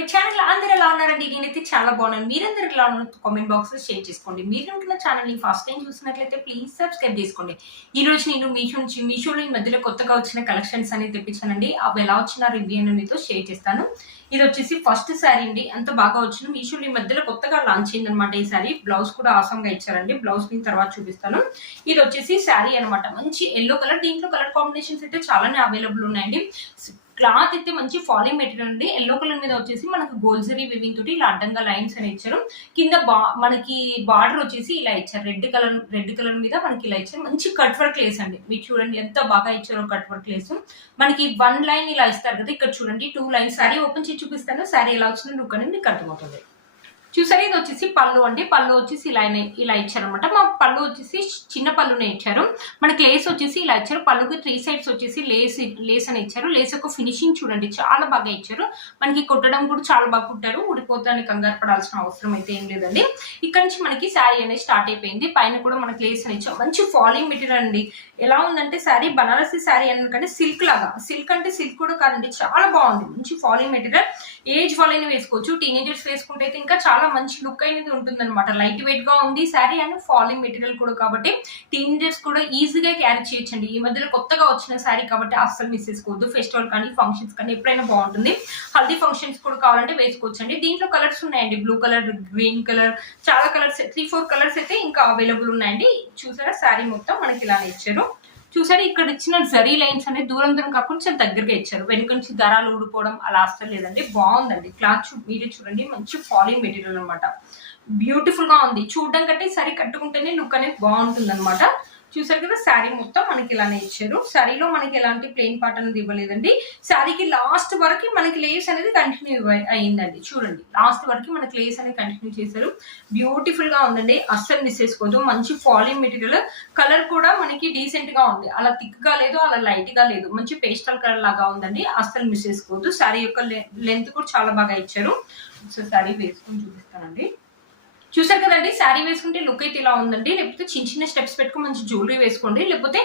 My channel. అందరూ ఎలా ఉన్నారండి? నేనైతే చాలా బాగున్నాను. మీరందరూ ఎలా ఉన్నారు కామెంట్ బాక్స్ లో షేర్ చేసుకోండి. మీరు కనుక ఛానల్ ని ఫస్ట్ టైం చూసినట్లయితే ప్లీజ్ సబ్స్క్రైబ్ చేసుకోండి. ఈ రోజు నేను మీషోలో ఈ మధ్యలో కొత్తగా వచ్చిన కలెక్షన్స్ అనేది తెప్పించానండి. అవి ఎలా వచ్చిన రివ్యూ అని మీతో షేర్ చేస్తాను. ఇది వచ్చేసి ఫస్ట్ శారీ అండి. అంత బాగా వచ్చిన మీషోలో ఈ మధ్యలో కొత్తగా లాంచ్ అయింది అనమాట. ఈ శారీ బ్లౌజ్ కూడా ఆసమ్ గా ఇచ్చారండి. బ్లౌజ్ నేను తర్వాత చూపిస్తాను. ఇది వచ్చేసి శారీ అనమాట. మంచి ఎల్లో కలర్. దీంట్లో కలర్ కాంబినేషన్స్ అయితే చాలానే అవైలబుల్ ఉన్నాయండి. క్లాత్ అయితే మంచి ఫాలింగ్ మెటీరియల్ అండి. ఎల్లో కలర్ మీద వచ్చేసి మనకు గోల్జరీ వివింగ్ తోటి ఇలా అడ్డంగా లైన్స్ అని ఇచ్చారు. కింద మనకి బార్డర్ వచ్చేసి ఇలా ఇచ్చారు. రెడ్ కలర్ మీద మనకి ఇలా ఇచ్చారు. మంచి కట్ వర్క్ లేస్ అండి. మీరు చూడండి ఎంత బాగా ఇచ్చారో కట్ వర్క్ లేస్. మనకి 1 లైన్ ఇలా ఇస్తారు కదా, ఇక్కడ చూడండి 2 లైన్స్. శారీ ఓపెన్ చేసి చూపిస్తాను. శారీ ఎలా వచ్చిందో లుక్ అనేది మీకు అర్థమవుతుంది. చూసారు, ఇది వచ్చేసి పళ్ళు అండి. పళ్ళు వచ్చేసి ఇలా ఇచ్చారనమాట. మా పళ్ళు వచ్చేసి చిన్న పళ్ళునే ఇచ్చారు. మనకి లేస్ వచ్చేసి ఇలా ఇచ్చారు. పళ్ళుకి 3 సైడ్స్ వచ్చేసి లేస్ అని ఇచ్చారు. లేస్ యొక్క ఫినిషింగ్ చూడండి చాలా బాగా ఇచ్చారు. మనకి కుట్టడం కూడా చాలా బాగా కుట్టారు. ఊడిపోతానికి కంగారు పడాల్సిన అవసరం అయితే ఏం లేదండి. ఇక్కడ నుంచి మనకి శారీ అనేది స్టార్ట్ అయిపోయింది. పైన కూడా మనకి లేస్ అని ఇచ్చారు. మంచి ఫాలింగ్ మెటీరియల్ అండి. ఎలా ఉందంటే శారీ బనారసి శారీ ఎందుకంటే సిల్క్ లాగా. సిల్క్ అంటే సిల్క్ కూడా కాదండి, చాలా బాగుంది. మంచి ఫాలింగ్ మెటీరియల్. ఏజ్ వాళ్ళని వేసుకోవచ్చు. టీనేజర్స్ వేసుకుంటే అయితే ఇంకా చాలా మంచి లుక్ అనేది ఉంటుంది అనమాట. లైట్ వెయిట్ గా ఉంది శారీ అండ్ ఫాలింగ్ మెటీరియల్ కూడా కాబట్టి టీనేజర్స్ కూడా ఈజీగా క్యారీ చేయొచ్చండి. ఈ మధ్యలో కొత్తగా వచ్చిన శారీ కాబట్టి అస్సలు మిస్ చేసుకోవద్దు. ఫెస్టివల్ కానీ ఫంక్షన్స్ కానీ ఎప్పుడైనా బాగుంటుంది. హల్దీ ఫంక్షన్స్ కూడా కావాలంటే వేసుకోవచ్చండి. దీంట్లో కలర్స్ ఉన్నాయండి. బ్లూ కలర్, గ్రీన్ కలర్, చాలా కలర్స్ 3-4 కలర్స్ అయితే ఇంకా అవైలబుల్ ఉన్నాయండి. చూసారా, శారీ మొత్తం మనకి ఇలా ఇచ్చారు. చూసారు, ఇక్కడ ఇచ్చిన జరీ లైన్స్ అనేది దూరం కాకుండా కొంచెం దగ్గరగా ఇచ్చారు. వెనుక నుంచి దారాలు ఊడిపోవడం అలా అసలు లేదండి. బాగుందండి. క్లాత్ మీరే చూడండి, మంచి ఫాలింగ్ మెటీరియల్ అనమాట. బ్యూటిఫుల్ గా ఉంది. చూడడం కంటే శారీ కట్టుకుంటేనే లుక్ అనేది బాగుంటుంది అనమాట. చూసారు కదా, శారీ మొత్తం మనకి ఇలానే ఇచ్చారు. శారీలో మనకి ఎలాంటి ప్లెయిన్ పార్ట్ అనేది ఇవ్వలేదండి. శారీకి లాస్ట్ వరకు మనకి లేస్ అనేది కంటిన్యూ అయ్యిందండి. చూడండి, లాస్ట్ వరకు మనకి లేస్ అనేది కంటిన్యూ చేశారు. బ్యూటిఫుల్ గా ఉందండి. అస్సలు మిస్ చేసుకోవద్దు. మంచి ఫాలింగ్ మెటీరియల్. కలర్ కూడా మనకి డీసెంట్ గా ఉంది. అలా థిక్ గా లేదు, అలా లైట్ గా లేదు. మంచి పేస్టల్ కలర్ లాగా ఉందండి. అస్సలు మిస్ చేసుకోవద్దు. శారీ యొక్క లెంత్ కూడా చాలా బాగా ఇచ్చారు. సో శారీ వేసుకొని చూపిస్తానండి. చూసారు కదండి, శారీ వేసుకుంటే లుక్ అయితే ఇలా ఉందండి. లేకపోతే చిన్న స్టెప్స్ పెట్టుకుని మంచి జ్యువెలరీ వేసుకోండి. లేకపోతే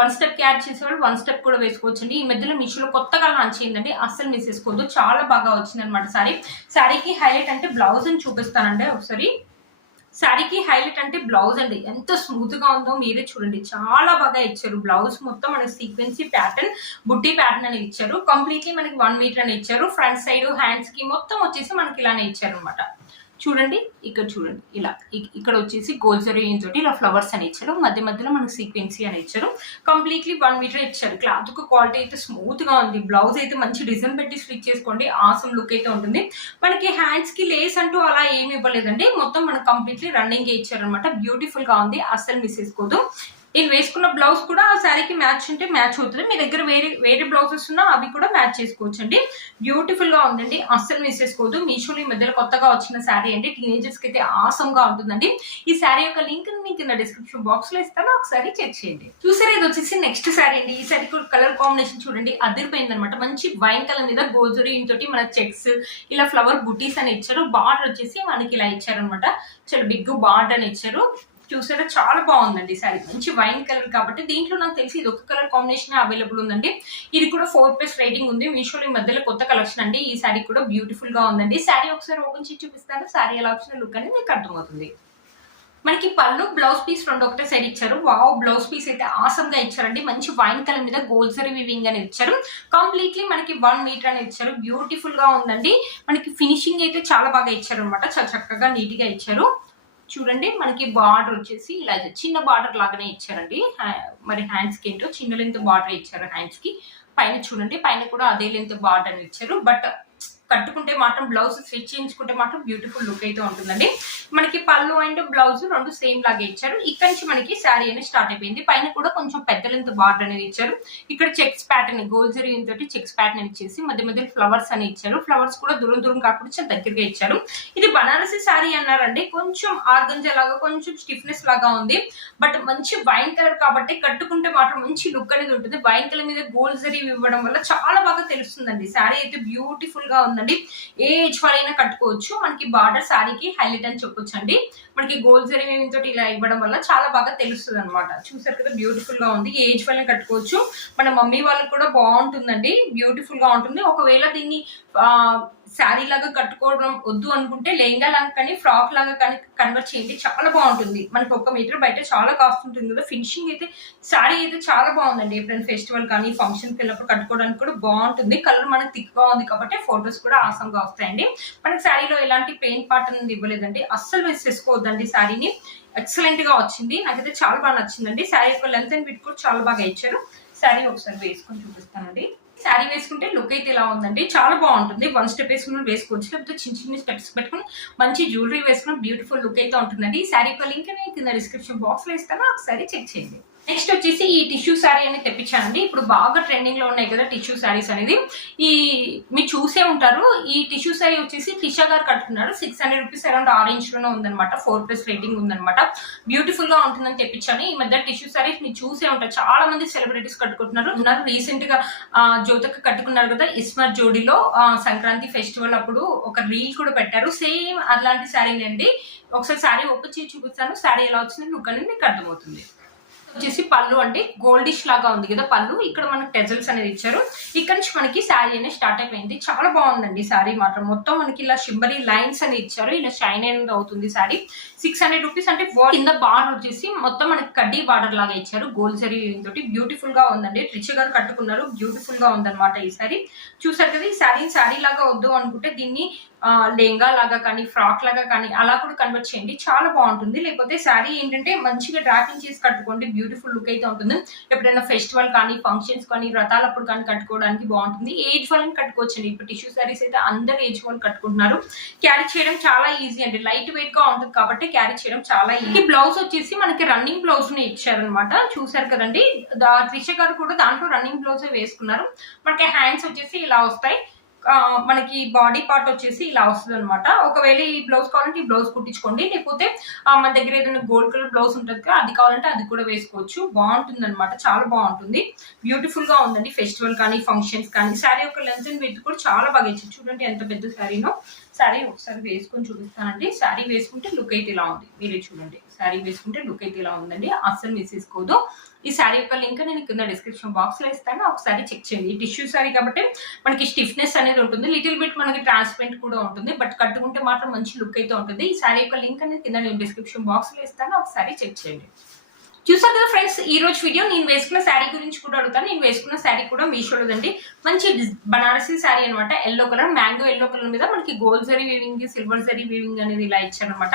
1 స్టెప్ క్యారీ చేసేవాళ్ళు 1 స్టెప్ కూడా వేసుకోవచ్చండి. ఈ మధ్యలో మీషోలో కొత్తగా లాంచ్ అయిందండి. అస్సలు మిస్ చేసుకోవద్దు. చాలా బాగా వచ్చింది అనమాట శారీ. శారీకి హైలైట్ అంటే బ్లౌజ్ అని చూపిస్తానండి ఒకసారి. శారీకి హైలైట్ అంటే బ్లౌజ్ అండి. ఎంత స్మూత్ గా ఉందో మీరే చూడండి. చాలా బాగా ఇచ్చారు. బ్లౌజ్ మొత్తం మనకి సీక్వెన్సీ ప్యాటర్న్, బుట్టి ప్యాటర్న్ అని ఇచ్చారు. కంప్లీట్లీ మనకి 1 మీటర్ అని ఇచ్చారు. ఫ్రంట్ సైడ్ హ్యాండ్స్ కి మొత్తం వచ్చేసి మనకి ఇలానే ఇచ్చారు అనమాట. చూడండి, ఇక్కడ చూడండి, ఇలా ఇక్కడ వచ్చేసి గోల్జరీ తోటి ఇలా ఫ్లవర్స్ అని ఇచ్చారు. మధ్యలో మనకు సీక్వెన్సీ అని ఇచ్చారు. కంప్లీట్లీ 1 మీటర్ ఇచ్చారు. క్లాత్ క్వాలిటీ అయితే స్మూత్ గా ఉంది. బ్లౌజ్ అయితే మంచి డిజైన్ పెట్టి స్టిచ్ చేసుకోండి. ఆసమ్ లుక్ అయితే ఉంటుంది. మనకి హ్యాండ్స్ కి లేస్ అంటూ అలా ఏమి ఇవ్వలేదండి. మొత్తం మనకు కంప్లీట్లీ రన్నింగ్ ఇచ్చారు అనమాట. బ్యూటిఫుల్ గా ఉంది. అస్సలు మిస్ చేసుకోదు. నేను వేసుకున్న బ్లౌజ్ కూడా ఆ శారీకి మ్యాచ్ ఉంటే మ్యాచ్ అవుతుంది. మీ దగ్గర వేరే బ్లౌజెస్ ఉన్నా అవి కూడా మ్యాచ్ చేసుకోవచ్చు అండి. బ్యూటిఫుల్ గా ఉందండి. అస్సలు మిస్ చేసుకోవద్దు. మీషోలో ఈ మధ్యలో కొత్తగా వచ్చిన శారీ అండి. టీనేజర్స్ కి అయితే ఆసమ్ గా ఉంటుందండి. ఈ శారీ యొక్క లింక్ మీకు కింద డిస్క్రిప్షన్ బాక్స్ లో ఇస్తాను, ఒకసారి చెక్ చేయండి. చూసారు, ఇది వచ్చేసి నెక్స్ట్ శారీ అండి. ఈ శారీ కలర్ కాంబినేషన్ చూడండి, అదిరిపోయింది అనమాట. మంచి వైన్ కలర్ మీద గోల్జరీ తోటి మన చెక్స్ ఇలా ఫ్లవర్ బుటీస్ అని ఇచ్చారు. బార్డర్ వచ్చేసి మనకి ఇలా ఇచ్చారు అనమాట. చాలా బిగ్ బార్డర్ అని ఇచ్చారు. చూసారా, చాలా బాగుందండి శారీ. మంచి వైన్ కలర్ కాబట్టి దీంట్లో నాకు తెలిసి ఇది ఒక కలర్ కాంబినేషన్ అవైలబుల్ ఉందండి. ఇది కూడా 4+ రేటింగ్ ఉంది. మీషోలో ఈ మధ్యలో కొత్త కలెక్షన్ అండి. ఈ శారీ కూడా బ్యూటిఫుల్ గా ఉందండి. శారీ ఒకసారి ఓపెన్ చేసి చూపిస్తాను. శారీ ఎలా వచ్చిన లుక్ అనేది మీకు అర్థమవుతుంది. మనకి పళ్ళు, బ్లౌజ్ పీస్ రెండు ఒకటే సైడ్ ఇచ్చారు. వావ్, బ్లౌజ్ పీస్ అయితే ఆసమ్ గా ఇచ్చారండి. మంచి వైన్ కలర్ మీద గోల్జరీ వివింగ్ అని ఇచ్చారు. కంప్లీట్లీ మనకి 1 మీటర్ అని ఇచ్చారు. బ్యూటిఫుల్ గా ఉందండి. మనకి ఫినిషింగ్ అయితే చాలా బాగా ఇచ్చారు అనమాట. చాలా చక్కగా నీట్ గా ఇచ్చారు. చూడండి, మనకి బార్డర్ వచ్చేసి ఇలా చిన్న బార్డర్ లాగానే ఇచ్చారండి. మరి హ్యాండ్స్ కి ఏంటో చిన్న లెంత్ బార్డర్ ఇచ్చారు. హ్యాండ్స్ కి పైన చూడండి, పైన కూడా అదే లెంత్ బార్డర్ అని ఇచ్చారు. బట్ కట్టుకుంటే మాత్రం బ్లౌజ్ స్టిచ్ చేయించుకుంటే మాత్రం బ్యూటిఫుల్ లుక్ అయితే ఉంటుందండి. మనకి పళ్ళు అండ్ బ్లౌజ్ రెండు సేమ్ లాగే ఇచ్చారు. ఇక్కడ నుంచి మనకి శారీ అనేది స్టార్ట్ అయిపోయింది. పైన కూడా కొంచెం పెద్ద లెంత్ బార్డర్ అనేది ఇచ్చారు. ఇక్కడ చెక్స్ ప్యాటర్న్, గోల్జరీ తోటి చెక్స్ ప్యాటర్న్ ఇచ్చేసి మధ్య ఫ్లవర్స్ అని ఇచ్చారు. ఫ్లవర్స్ కూడా దూరం కాకుండా చాలా దగ్గరగా ఇచ్చారు. ఇది బనారసి శారీ అన్నారండి. కొంచెం ఆర్గంజా లాగా, కొంచెం స్టిఫ్నెస్ లాగా ఉంది. బట్ మంచి వైన్ కలర్ కాబట్టి కట్టుకుంటే మాత్రం మంచి లుక్ అనేది ఉంటుంది. వైన్ కలర్ మీద గోల్జరీ ఇవ్వడం వల్ల చాలా బాగా తెలుస్తుందండి. శారీ అయితే బ్యూటిఫుల్ గా ఉందండి. ఏ ఏజ్ వాళ్ళైనా కట్టుకోవచ్చు. మనకి బార్డర్ శారీకి హైలైట్ అని చెప్పొచ్చు అండి. మనకి గోల్డ్ జరీ తోటి ఇలా ఇవ్వడం వల్ల చాలా బాగా తెలుస్తుంది అనమాట. చూసారు కదా, బ్యూటిఫుల్ గా ఉంది. ఏజ్ వాళ్ళని కట్టుకోవచ్చు. మన మమ్మీ వాళ్ళకి కూడా బాగుంటుందండి. బ్యూటిఫుల్ గా ఉంటుంది. ఒకవేళ దీన్ని శారీ లాగా కట్టుకోవడం వద్దు అనుకుంటే లెహంగా లాగా కానీ ఫ్రాక్ లాగా కానీ కన్వర్ట్ చేయండి, చాలా బాగుంటుంది. మనకి 1 మీటర్ బయట చాలా కాస్ట్ ఉంటుంది కదా. ఫినిషింగ్ అయితే శారీ అయితే చాలా బాగుందండి. ఎప్పుడైనా ఫెస్టివల్ కానీ ఫంక్షన్కి వెళ్ళినప్పుడు కట్టుకోవడానికి కూడా బాగుంటుంది. కలర్ మనకి థిక్ గా ఉంది కాబట్టి ఫొటోస్ కూడా ఆసంగా వస్తాయండి. మనకి శారీలో ఎలాంటి పెయిన్ పార్ట్ అనేది ఇవ్వలేదండి, అస్సలు వేస్ట్ చేసుకోవద్దండి. శారీని ఎక్సలెంట్ గా వచ్చింది, నాకైతే చాలా బాగా నచ్చిందండి. శారీ యొక్క లెంత్ అండ్ విడ్త్ కూడా చాలా బాగా ఇచ్చారు. శారీ ఒకసారి వేసుకొని చూపిస్తానండి. శారీ వేసుకుంటే లుక్ అయితే ఇలా ఉందండి, చాలా బాగుంటుంది. 1 స్టెప్ వేసుకుని వేసుకోవచ్చు, లేకపోతే చిన్న చిన్న స్టెప్స్ పెట్టుకుని మంచి జ్యువెలరీ వేసుకుని బ్యూటిఫుల్ లుక్ అయితే ఉంటుందండి. ఈ శారీ యొక్క లింక్ నేను కింద డిస్క్రిప్షన్ బాక్స్ లో ఇస్తాను, ఒకసారి చెక్ చేయండి. నెక్స్ట్ వచ్చేసి ఈ టిష్యూ శారీ అనేది తెప్పించానండి. ఇప్పుడు బాగా ట్రెండింగ్ లో ఉన్నాయి కదా టిష్యూ శారీస్ అనేది. మీరు చూసే ఉంటారు. ఈ టిష్యూ శారీ వచ్చేసి త్రిషా గారు కట్టుకున్నారు. 600 రూపీస్ అరౌండ్ ఆరెంజ్ లోనే ఉందన్నమాట. 4+ రేటింగ్ ఉందన్నమాట. బ్యూటిఫుల్ గా ఉంటుందని తెప్పించాను. ఈ మధ్య టిష్యూ శారీస్ మీరు చూసే ఉంటారు, చాలా మంది సెలబ్రిటీస్ కట్టుకుంటున్నారు. రీసెంట్ గా జ్యోతక కట్టుకున్నారు కదా ఇస్మర్ జోడీలో, సంక్రాంతి ఫెస్టివల్ అప్పుడు ఒక రీల్ కూడా పెట్టారు. సేమ్ అలాంటి శారీ అండి. ఒకసారి శారీ ఓపెన్ చేసి చూపిస్తాను. శారీ ఎలా వచ్చింది లుక్ అనేది మీకు అర్థమవుతుంది. వచ్చేసి పళ్ళు అండి, గోల్డిష్ లాగా ఉంది కదా పళ్ళు. ఇక్కడ మనకి టెజల్స్ అనేది ఇచ్చారు. ఇక్కడ నుంచి మనకి శారీ అనేది స్టార్ట్ అయిపోయింది. చాలా బాగుందండి శారీ మాత్రం. మొత్తం మనకి ఇలా షిమ్మరీ లైన్స్ అని ఇచ్చారు, ఇలా షైన్ అనేది అవుతుంది శారీ. 600 రూపీస్ అంటే కింద బార్డర్ వచ్చేసి మొత్తం మనకి కడ్డీ బార్డర్ లాగా ఇచ్చారు, గోల్డ్ జరీ తోటి. బ్యూటిఫుల్ గా ఉందండి. రిచ్ గారు కట్టుకున్నారు, బ్యూటిఫుల్ గా ఉందన్నమాట ఈ శారీ. చూసారు కదా, ఈ శారీ లాగా వద్దు అనుకుంటే దీన్ని లెహంగా లాగా కానీ ఫ్రాక్ లాగా కానీ అలా కూడా కన్వర్ట్ చేయండి, చాలా బాగుంటుంది. లేకపోతే శారీ ఏంటంటే మంచిగా డ్రాపింగ్ చేసి కట్టుకోండి, బ్యూటిఫుల్ లుక్ అయితే ఉంటుంది. ఎప్పుడైనా ఫెస్టివల్ కానీ ఫంక్షన్స్ కానీ వ్రతాలప్పుడు కానీ కట్టుకోవడానికి బాగుంటుంది. ఏజ్ వాళ్ళని కట్టుకోవచ్చండి. ఇప్పుడు టిష్యూ శారీస్ అయితే అందరు ఏజ్ వాళ్ళు కట్టుకుంటున్నారు. క్యారీ చేయడం చాలా ఈజీ అండి, లైట్ వెయిట్ గా ఉంటుంది కాబట్టి క్యారీ చేయడం చాలా ఈజీ. బ్లౌజ్ వచ్చేసి మనకి రన్నింగ్ బ్లౌజ్ ని ఇచ్చారనమాట. చూసారు కదండి, త్రిష గారు కూడా దాంట్లో రన్నింగ్ బ్లౌజ్ వేసుకున్నారు. మనకి హ్యాండ్స్ వచ్చేసి ఇలా వస్తాయి, మనకి బాడీ పార్ట్ వచ్చేసి ఇలా వస్తుంది అనమాట. ఒకవేళ ఈ బ్లౌజ్ కావాలంటే ఈ బ్లౌజ్ కుట్టించుకోండి, లేకపోతే మన దగ్గర ఏదైనా గోల్డ్ కలర్ బ్లౌజ్ ఉంటుంది కదా అది కావాలంటే అది కూడా వేసుకోవచ్చు. బాగుంటుంది అనమాట, చాలా బాగుంటుంది. బ్యూటిఫుల్ గా ఉందండి. ఫెస్టివల్ కానీ ఫంక్షన్స్ కానీ. శారీ యొక్క లెంత్ అండ్ విడ్త్ కూడా చాలా బాగా ఇచ్చారు. చూడండి ఎంత పెద్ద శారీనో. శారీ ఒకసారి వేసుకొని చూపిస్తానండి. శారీ వేసుకుంటే లుక్ అయితే ఇలా ఉంది, మీరే చూడండి. శారీ వేసుకుంటే లుక్ అయితే ఇలా ఉందండి, అస్సలు మిస్ చేసుకోదు. ఈ శారీ యొక్క లింక్ నేను కింద డిస్క్రిప్షన్ బాక్స్ లో ఇస్తాను, ఒకసారి చెక్ చేయండి. ఈ టిష్యూ శారీ కాబట్టి మనకి స్టిఫ్నెస్ అనేది ఉంటుంది, లిటిల్ బిట్ మనకి ట్రాన్స్పరెంట్ కూడా ఉంటుంది, బట్ కట్టుకుంటే మాత్రం మంచి లుక్ అయితే ఉంటుంది. ఈ శారీ యొక్క లింక్ అనేది కింద నేను డిస్క్రిప్షన్ బాక్స్ లో ఇస్తాను, ఒకసారి చెక్ చేయండి. చూసారు కదా ఫ్రెండ్స్, ఈ రోజు వీడియో నేను వేసుకున్న శారీ గురించి కూడా అడుగుతాను. నేను వేసుకున్న శారీ కూడా మీషోలోదండి. మంచి బనారసీ శారీ అనమాట. Yellow colour, mango yellow colour మీద మనకి gold zari weaving, silver zari weaving అనేది ఇలా ఇచ్చారనమాట.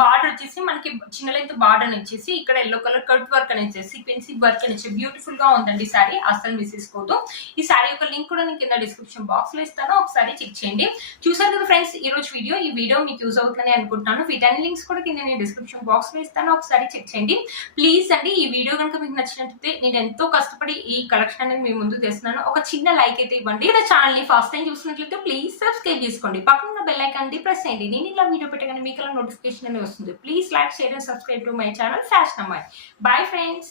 బార్డర్ వచ్చేసి మనకి చిన్న లెంత్ బార్డర్ వచ్చేసి ఇక్కడ ఎల్లో కలర్ కట్ వర్క్ అని ఇచ్చేసి సీక్వెన్సీ వర్క్ అని ఇచ్చి బ్యూటిఫుల్ గా ఉందండి శారీ, అస్సలు మిస్ చేసుకోవద్దు. ఈ శారీ యొక్క లింక్ కూడా నేను కింద డిస్క్రిప్షన్ బాక్స్ లో ఇస్తాను, ఒకసారి చెక్ చేయండి. చూసారు కదా ఫ్రెండ్స్, ఈ రోజు ఈ వీడియో మీకు యూజ్ అవుతుందని అనుకుంటున్నాను. వీటన్ని లింక్స్ కూడా కింద నేను డిస్క్రిప్షన్ బాక్స్ లో ఇస్తాను, ఒకసారి చెక్ చేయండి ప్లీజ్ అండి. ఈ వీడియో కనుక మీకు నచ్చినట్లయితే, నేను ఎంతో కష్టపడి ఈ కలెక్షన్ అనేది మీ ముందు తెస్తున్నాను, ఒక చిన్న లైక్ అయితే ఇవ్వండి. ఇలా ఛానల్ ని ఫస్ట్ టైం చూసినట్లయితే ప్లీజ్ సబ్స్క్రైబ్ చేసుకోండి. పక్కన ఉన్న బెల్ ఐకాన్ ప్రెస్ చేయండి. నేను ఇలా వీడియో పెట్టగానే మీకు నోటిఫికేషన్ అనేది వస్తుంది. Please like, share and subscribe to my channel fashion అమ్మాయి. Bye friends.